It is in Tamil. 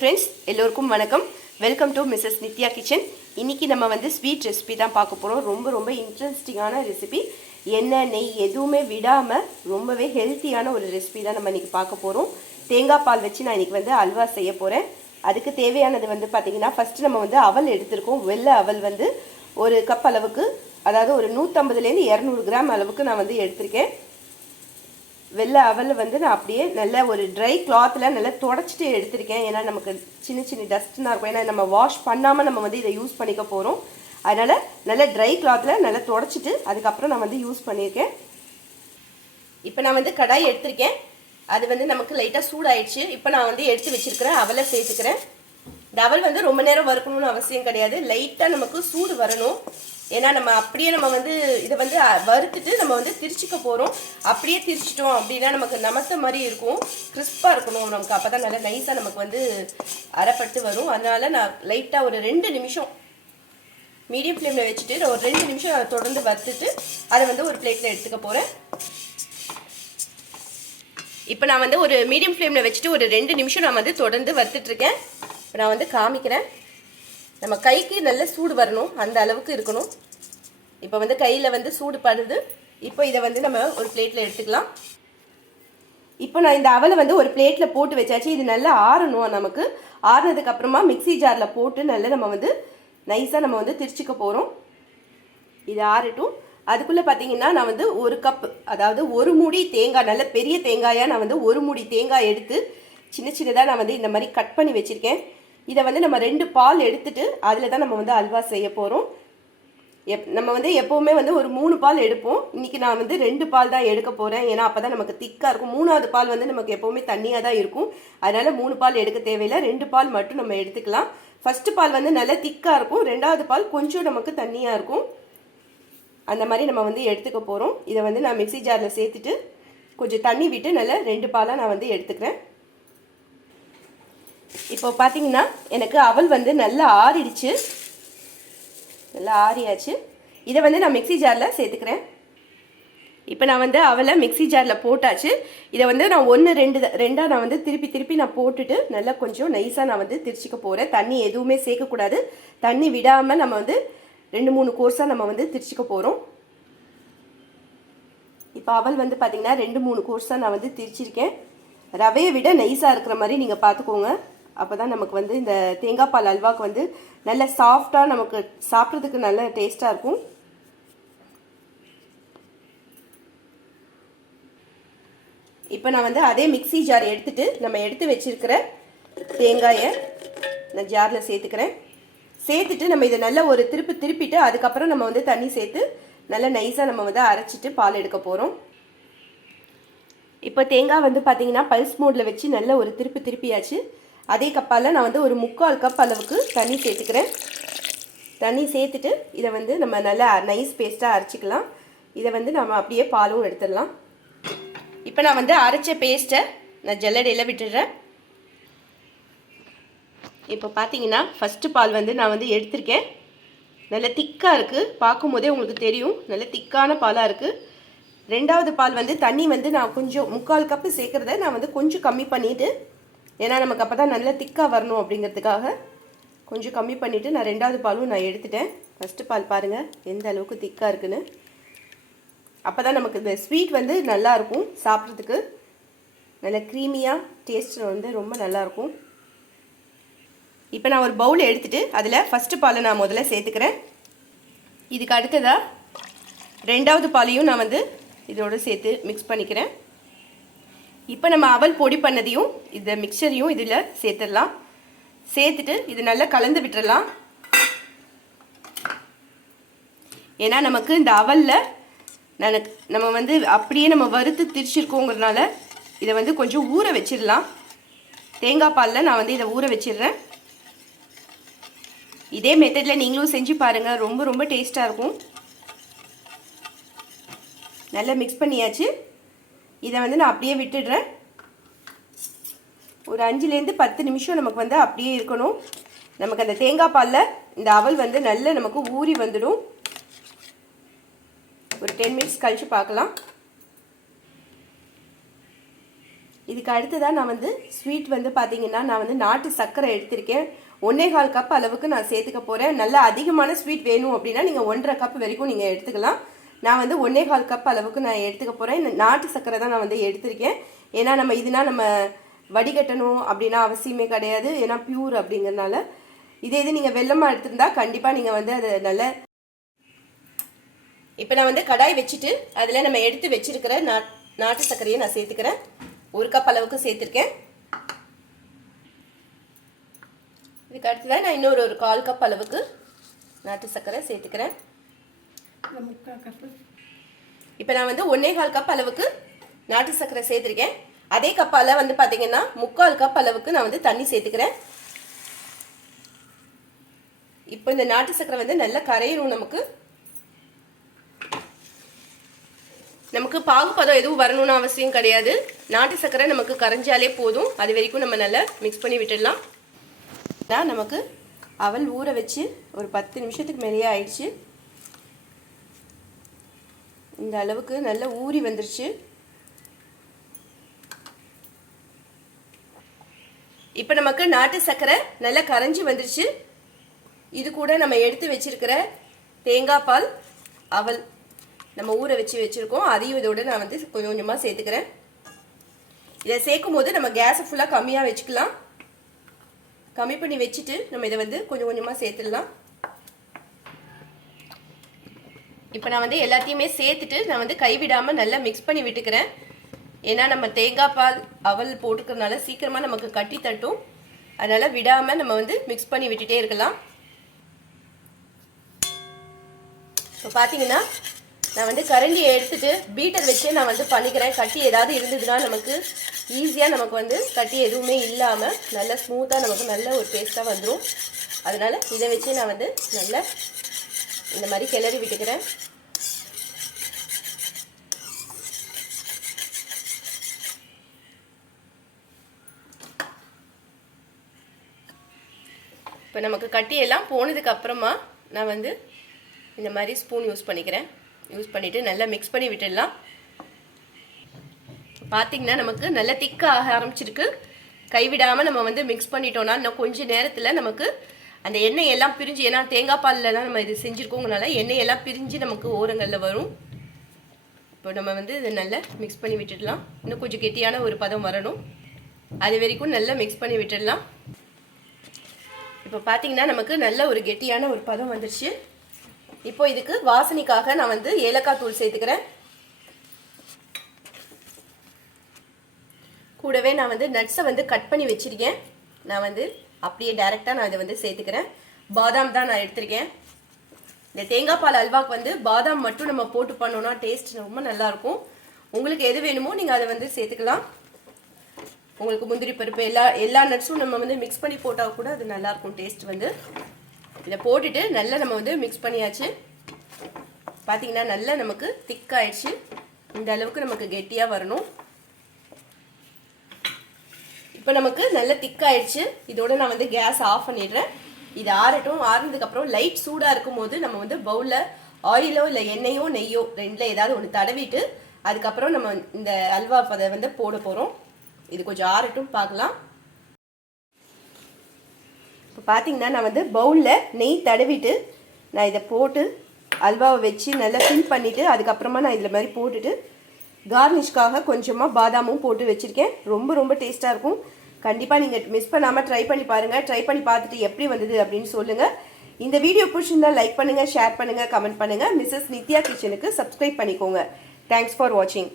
ஃப்ரெண்ட்ஸ் எல்லோருக்கும் வணக்கம். Welcome to Mrs Nithya kitchen இன்றைக்கி நம்ம வந்து ஸ்வீட் ரெசிபி தான் பார்க்க போகிறோம் ரொம்ப ரொம்ப இன்ட்ரெஸ்டிங்கான ரெசிபி எண்ணெய் நெய் எதுவுமே விடாமல் ரொம்பவே ஹெல்த்தியான ஒரு ரெசிபி தான் நம்ம இன்றைக்கி பார்க்க போகிறோம் தேங்காய் பால் வச்சு நான் இன்றைக்கி வந்து அல்வா செய்ய போகிறேன் அதுக்கு தேவையானது வந்து பார்த்திங்கன்னா ஃபஸ்ட்டு நம்ம வந்து அவல் எடுத்திருக்கோம். வெள்ளை அவல் வந்து ஒரு கப் அளவுக்கு அதாவது ஒரு நூற்றம்பதுலேருந்து இரநூறு கிராம் அளவுக்கு நான் வந்து எடுத்திருக்கேன். வெள்ளை அவல் வந்து நான் அப்படியே நல்ல ஒரு ட்ரை கிளாத்தில் நல்லா தொடச்சிட்டு எடுத்திருக்கேன். ஏன்னா நமக்கு சின்ன சின்ன டஸ்ட்னா இருக்கும். ஏன்னா நம்ம வாஷ் பண்ணாமல் நம்ம வந்து இதை யூஸ் பண்ணிக்க போகிறோம் அதனால் நல்ல ட்ரை கிளாத்தில் நல்லா தொடச்சிட்டு அதுக்கப்புறம் நான் வந்து யூஸ் பண்ணியிருக்கேன். இப்போ நான் வந்து கடாய் எடுத்திருக்கேன். அது வந்து நமக்கு லைட்டாக சூடாயிடுச்சு. இப்போ நான் வந்து எடுத்து வச்சிருக்கிறேன் அவலை சேர்த்துக்கிறேன். இந்த அவல் வந்து ரொம்ப நேரம் வறுக்கணும்னு அவசியம் கிடையாது. லைட்டாக நமக்கு சூடு வரணும். ஏன்னா நம்ம அப்படியே நம்ம வந்து இதை வந்து வறுத்துட்டு நம்ம வந்து திரிச்சிக்க போகிறோம் அப்படியே திரிச்சிட்டோம் அப்படின்னா நமக்கு நமத்த மாதிரி இருக்கும். கிறிஸ்பாக இருக்கணும் நமக்கு. அப்போ தான் நல்லா நைஸாக நமக்கு வந்து அரைப்பட்டு வரும். அதனால் நான் லைட்டாக ஒரு ரெண்டு நிமிஷம் மீடியம் ஃப்ளேமில் வச்சுட்டு நான் ஒரு ரெண்டு நிமிஷம் தொடர்ந்து வறுத்துட்டு அதை வந்து ஒரு பிளேட்டில் எடுத்துக்க போகிறேன் இப்போ நான் வந்து ஒரு மீடியம் ஃப்ளேமில் வச்சுட்டு ஒரு ரெண்டு நிமிஷம் நான் வந்து தொடர்ந்து வறுத்துட்ருக்கேன் இப்போ நான் வந்து காமிக்கிறேன். நம்ம கைக்கு நல்ல சூடு வரணும். அந்த அளவுக்கு இருக்கணும். இப்போ வந்து கையில் வந்து சூடு படுது. இப்போ இதை வந்து நம்ம ஒரு பிளேட்டில் எடுத்துக்கலாம். இப்போ நான் இந்த அவலை வந்து ஒரு பிளேட்டில் போட்டு வச்சாச்சு. இது நல்லா ஆறணும் நமக்கு. ஆறுனதுக்கப்புறமா மிக்சி ஜாரில் போட்டு நல்லா நம்ம வந்து நைஸாக நம்ம வந்து திரிச்சிக்க போகிறோம் இது ஆறட்டும். அதுக்குள்ளே பார்த்தீங்கன்னா நான் வந்து ஒரு கப் அதாவது ஒரு மூடி தேங்காய் நல்ல பெரிய தேங்காயாக நான் வந்து ஒரு மூடி தேங்காய் எடுத்து சின்ன சின்னதாக நான் வந்து இந்த மாதிரி கட் பண்ணி வச்சுருக்கேன். இதை வந்து நம்ம ரெண்டு பால் எடுத்துட்டு அதில் தான் நம்ம வந்து அல்வா செய்ய போகிறோம் எப் நம்ம வந்து எப்போவுமே வந்து ஒரு மூணு பால் எடுப்போம். இன்றைக்கி நான் வந்து ரெண்டு பால் தான் எடுக்க போகிறேன் ஏன்னா அப்போ தான் நமக்கு திக்காக இருக்கும். மூணாவது பால் வந்து நமக்கு எப்போவுமே தண்ணியாக தான் இருக்கும். அதனால் மூணு பால் எடுக்க தேவையில்லை. ரெண்டு பால் மட்டும் நம்ம எடுத்துக்கலாம். ஃபஸ்ட்டு பால் வந்து நல்லா திக்காக இருக்கும். ரெண்டாவது பால் கொஞ்சம் நமக்கு தண்ணியாக இருக்கும். அந்த மாதிரி நம்ம வந்து எடுத்துக்க போகிறோம் இதை வந்து நான் மிக்சி ஜாரில் சேர்த்துட்டு கொஞ்சம் தண்ணி விட்டு நல்லா ரெண்டு பாலாக நான் வந்து எடுத்துக்கிறேன். இப்போ பார்த்தீங்கன்னா எனக்கு அவல் வந்து நல்லா ஆறிடுச்சு. நல்லா ஆறியாச்சு. இதை வந்து நான் மிக்சி ஜாரில் சேர்த்துக்கிறேன். இப்போ நான் வந்து அவளை மிக்சி ஜாரில் போட்டாச்சு. இதை வந்து நான் ஒன்று ரெண்டு ரெண்டாக நான் வந்து திருப்பி திருப்பி நான் போட்டுட்டு நல்லா கொஞ்சம் நைஸாக நான் வந்து திரிச்சிக்க போகிறேன் தண்ணி எதுவுமே சேர்க்கக்கூடாது. தண்ணி விடாமல் நம்ம வந்து ரெண்டு மூணு கோர்ஸாக நம்ம வந்து திரிச்சிக்க போகிறோம் இப்போ அவள் வந்து பார்த்திங்கன்னா ரெண்டு மூணு கோர்ஸாக நான் வந்து திரிச்சிருக்கேன். ரவையை விட நைஸாக இருக்கிற மாதிரி நீங்கள் பார்த்துக்கோங்க. அப்போ தான் நமக்கு வந்து இந்த தேங்காய் பால் அல்வாக்கு வந்து நல்ல சாஃப்டாக நமக்கு சாப்பிட்றதுக்கு நல்ல டேஸ்ட்டாக இருக்கும். இப்போ நான் வந்து அதே மிக்சி ஜார் எடுத்துட்டு நம்ம எடுத்து வச்சிருக்கிற தேங்காயை நான் ஜாரில் சேர்த்துக்கிறேன். சேர்த்துட்டு நம்ம இதை நல்லா ஒரு திருப்பி திருப்பிட்டு அதுக்கப்புறம் நம்ம வந்து தண்ணி சேர்த்து நல்லா நைஸாக நம்ம வந்து அரைச்சிட்டு பால் எடுக்க போகிறோம் இப்போ தேங்காய் வந்து பார்த்தீங்கன்னா பல்ஸ் மோடில் வச்சு நல்ல ஒரு திருப்பி திருப்பியாச்சு. அதே கப்பால் நான் வந்து ஒரு முக்கால் கப் அளவுக்கு தண்ணி சேர்த்துக்கிறேன். தண்ணி சேர்த்துட்டு இதை வந்து நம்ம நல்லா நைஸ் பேஸ்ட்டாக அரைச்சிக்கலாம். இதை வந்து நம்ம அப்படியே பாலும் எடுத்துடலாம். இப்போ நான் வந்து அரைச்ச பேஸ்ட்டை நான் ஜல்லடையில் விட்டுடுறேன். இப்போ பார்த்தீங்கன்னா ஃபஸ்ட்டு பால் வந்து நான் வந்து எடுத்திருக்கேன். நல்ல திக்காக இருக்குது பார்க்கும் போதே உங்களுக்கு தெரியும். நல்ல திக்கான பாலாக இருக்குது ரெண்டாவது பால் வந்து தண்ணி வந்து நான் கொஞ்சம் முக்கால் கப்பு சேர்க்குறத நான் வந்து கொஞ்சம் கம்மி பண்ணிவிட்டு ஏன்னா நமக்கு அப்போ தான் நல்லா திக்காக வரணும் அப்படிங்கிறதுக்காக கொஞ்சம் கம்மி பண்ணிவிட்டு நான் ரெண்டாவது பாலும் நான் எடுத்துட்டேன். ஃபஸ்ட்டு பால் பாருங்கள் எந்த அளவுக்கு திக்காக இருக்குன்னு. அப்போ தான் நமக்கு இந்த ஸ்வீட் வந்து நல்லாயிருக்கும் சாப்பிட்றதுக்கு. நல்ல க்ரீமியாக டேஸ்ட் வந்து ரொம்ப நல்லாயிருக்கும் இப்போ நான் ஒரு பவுல் எடுத்துகிட்டு அதில் ஃபஸ்ட்டு பாலை நான் முதல்ல சேர்த்துக்கிறேன். இதுக்கு அடுத்ததாக ரெண்டாவது பாலையும் நான் வந்து இதோடு சேர்த்து மிக்ஸ் பண்ணிக்கிறேன். இப்போ நம்ம அவல் பொடி பண்ணதையும் இந்த மிக்சரையும் இதில் சேர்த்துடலாம். சேர்த்துட்டு இது நல்லா கலந்து விட்டுடலாம் ஏன்னா நமக்கு இந்த அவலில் நம்ம வந்து அப்படியே நம்ம வறுத்து திரிச்சிருக்கோங்கிறதுனால இதை வந்து கொஞ்சம் ஊற வச்சிடலாம். தேங்காய் பாலில் நான் வந்து இதை ஊற வச்சிடுறேன். இதே மெத்தடில் நீங்களும் செஞ்சு பாருங்கள் ரொம்ப ரொம்ப டேஸ்ட்டாக இருக்கும். நல்லா மிக்ஸ் பண்ணியாச்சு. இதை வந்து நான் அப்படியே விட்டுடுறேன். ஒரு அஞ்சுலேருந்து பத்து நிமிஷம் நமக்கு வந்து அப்படியே இருக்கணும். நமக்கு அந்த தேங்காய் பாலில் இந்த அவல் வந்து நல்ல நமக்கு ஊறி வந்துடும். ஒரு டென் மினிட்ஸ் கழித்து பார்க்கலாம். இதுக்கு அடுத்ததாக நான் வந்து ஸ்வீட் வந்து பார்த்தீங்கன்னா நான் வந்து நாட்டு சர்க்கரை எடுத்திருக்கேன். ஒன்றே கால் கப் அளவுக்கு நான் சேர்த்துக்க போகிறேன் நல்ல அதிகமான ஸ்வீட் வேணும் அப்படின்னா நீங்கள் ஒன்றரை கப் வரைக்கும் நீங்கள் எடுத்துக்கலாம். நான் வந்து ஒன்னே கால் கப் அளவுக்கு நான் எடுத்துக்க போகிறேன் நாட்டு சர்க்கரை தான் நான் வந்து எடுத்திருக்கேன். ஏன்னா நம்ம இதுனா நம்ம வடிகட்டணும் அப்படின்னா அவசியமே கிடையாது. ஏன்னா பியூர் அப்படிங்கிறனால. இதே இது நீங்கள் வெள்ளமாக எடுத்திருந்தா கண்டிப்பாக நீங்கள் வந்து அதை நல்ல இப்போ நான் வந்து கடாய் வச்சுட்டு அதில் நம்ம எடுத்து வச்சிருக்கிற நாட் நாட்டு சர்க்கரையை நான் சேர்த்துக்கிறேன். ஒரு கப் அளவுக்கு சேர்த்துருக்கேன். இதுக்கு அடுத்து தான் நான் இன்னொரு ஒரு கால் கப் அளவுக்கு நாட்டு சர்க்கரை சேர்த்துக்கிறேன். முக்கால் கப்பு. இப்போ நான் வந்து ஒன்றே கால் கப் அளவுக்கு நாட்டு சர்க்கரை சேர்த்துருக்கேன். அதே கப்பால் வந்து பார்த்தீங்கன்னா முக்கால் கப் அளவுக்கு நான் வந்து தண்ணி சேர்த்துக்கிறேன். இப்போ இந்த நாட்டு சர்க்கரை வந்து நல்லா கரையணும் நமக்கு. நமக்கு பாகுபதம் எதுவும் வரணும்னு அவசியம் கிடையாது. நாட்டு சர்க்கரை நமக்கு கரைஞ்சாலே போதும். அது வரைக்கும் நம்ம நல்லா மிக்ஸ் பண்ணி விட்டுடலாம். நமக்கு அவல் ஊற வச்சு ஒரு பத்து நிமிஷத்துக்கு மேலேயே ஆயிடுச்சு. இந்த அளவுக்கு நல்லா ஊறி வந்துருச்சு. இப்போ நமக்கு நாட்டு சர்க்கரை நல்லா கரைஞ்சி வந்துருச்சு. இது கூட நம்ம எடுத்து வச்சிருக்கிற தேங்காய் பால் அவல் நம்ம ஊற வச்சு வச்சுருக்கோம். அதையும் இதோட நான் வந்து கொஞ்சம் கொஞ்சமாக சேர்த்துக்கிறேன். இதை சேர்க்கும் போது நம்ம கேஸை ஃபுல்லாக கம்மியாக வச்சுக்கலாம். கம்மி பண்ணி வச்சுட்டு நம்ம இதை வந்து கொஞ்சம் கொஞ்சமாக சேர்த்துடலாம். இப்போ நான் வந்து எல்லாத்தையுமே சேர்த்துட்டு நான் வந்து கைவிடாமல் நல்லா மிக்ஸ் பண்ணி விட்டுக்கிறேன். ஏன்னா நம்ம தேங்காய் பால் அவல் போட்டுக்கிறதுனால சீக்கிரமாக நமக்கு கட்டி தட்டும். அதனால் விடாமல் நம்ம வந்து மிக்ஸ் பண்ணி விட்டுட்டே இருக்கலாம். இப்போ பார்த்தீங்கன்னா நான் வந்து கரண்டியை எடுத்துட்டு பீட்டர் வச்சு நான் வந்து பண்ணிக்கிறேன். கட்டி ஏதாவது இருந்ததுன்னா நமக்கு ஈஸியாக நமக்கு வந்து கட்டி எதுவுமே இல்லாமல் நல்லா ஸ்மூத்தாக நமக்கு நல்ல ஒரு டேஸ்ட்டாக வந்துடும் அதனால் இதை வச்சு நான் வந்து நல்லா இந்த மாதிரி கிளறி விட்டுக்கிறேன். இப்போ நமக்கு கட்டியெல்லாம் போனதுக்கு அப்புறமா நான் வந்து இந்த மாதிரி ஸ்பூன் யூஸ் பண்ணிக்கிறேன். யூஸ் பண்ணிவிட்டு நல்லா மிக்ஸ் பண்ணி விட்டுடலாம். பார்த்தீங்கன்னா நமக்கு நல்லா திக்காக ஆரம்பிச்சிருக்கு. கைவிடாமல் நம்ம வந்து மிக்ஸ் பண்ணிட்டோம்னா இன்னும் கொஞ்ச நேரத்தில் நமக்கு அந்த எண்ணெய் எல்லாம் பிரிஞ்சு ஏன்னா தேங்காய் பால்லலாம் நம்ம இது செஞ்சுருக்கோங்கனால எண்ணெய் எல்லாம் பிரிஞ்சு நமக்கு ஓரங்களில் வரும். இப்போ நம்ம வந்து இதை நல்லா மிக்ஸ் பண்ணி விட்டுடலாம். இன்னும் கொஞ்சம் கெட்டியான ஒரு பதம் வரணும். அது வரைக்கும் நல்லா மிக்ஸ் பண்ணி விட்டுடலாம். இப்போ பார்த்தீங்கன்னா நமக்கு நல்ல ஒரு கெட்டியான ஒரு பதம் வந்துடுச்சு இப்போ இதுக்கு வாசனைக்காக நான் வந்து ஏலக்காய் தூள் சேர்த்துக்கிறேன். கூடவே நான் வந்து நட்ஸை வந்து கட் பண்ணி வச்சிருக்கேன். நான் வந்து அப்படியே டைரெக்டாக நான் இதை வந்து சேர்த்துக்கிறேன். பாதாம் தான் நான் எடுத்திருக்கேன். இந்த தேங்காய் பால் அல்வாக்கு வந்து பாதாம் மட்டும் நம்ம போட்டு பண்ணோம்னா டேஸ்ட் ரொம்ப நல்லாயிருக்கும் உங்களுக்கு எது வேணுமோ நீங்கள் அதை வந்து சேர்த்துக்கலாம். உங்களுக்கு முந்திரி பருப்பு எல்லா எல்லா நட்ஸும் நம்ம வந்து மிக்ஸ் பண்ணி போட்டால் கூட அது நல்லாயிருக்கும் டேஸ்ட் வந்து. இதை போட்டுட்டு நல்லா நம்ம வந்து மிக்ஸ் பண்ணியாச்சு. பார்த்தீங்கன்னா நல்லா நமக்கு திக்காயிடுச்சு இந்த அளவுக்கு நமக்கு கெட்டியாக வரணும். இப்போ நமக்கு நல்ல திக்காயிடுச்சு இதோட நான் வந்து கேஸ் ஆஃப் பண்ணிடுறேன். இது ஆறட்டும். ஆறுனதுக்கப்புறம் லைட் சூடாக இருக்கும் போது நம்ம வந்து பவுலில் ஆயிலோ இல்லை எண்ணெயோ நெய்யோ ரெண்டில் ஏதாவது ஒன்று தடவிட்டு அதுக்கப்புறம் நம்ம இந்த அல்வா பதை வந்து போட போகிறோம் இது கொஞ்சம் ஆறட்டும் பார்க்கலாம். இப்போ பார்த்தீங்கன்னா நான் வந்து பவுலில் நெய் தடவிட்டு நான் இதை போட்டு அல்வாவை வச்சு நல்லா ஃபில் பண்ணிவிட்டு அதுக்கப்புறமா நான் இதில் மாதிரி போட்டுட்டு கார்னிஷ்காக கொஞ்சமாக பாதாமும் போட்டு வச்சுருக்கேன். ரொம்ப ரொம்ப டேஸ்ட்டாக இருக்கும். கண்டிப்பாக நீங்கள் மிஸ் பண்ணாமல் ட்ரை பண்ணி பாருங்கள் ட்ரை பண்ணி பார்த்துட்டு எப்படி வந்தது அப்படின்னு சொல்லுங்கள் இந்த வீடியோ பிடிச்சிருந்தா லைக் பண்ணுங்கள் ஷேர் பண்ணுங்கள் கமெண்ட் பண்ணுங்கள் மிஸ்ஸஸ் நித்யா கிச்சனுக்கு சப்ஸ்கிரைப் பண்ணிக்கோங்க. தேங்க்ஸ் ஃபார் வாட்சிங்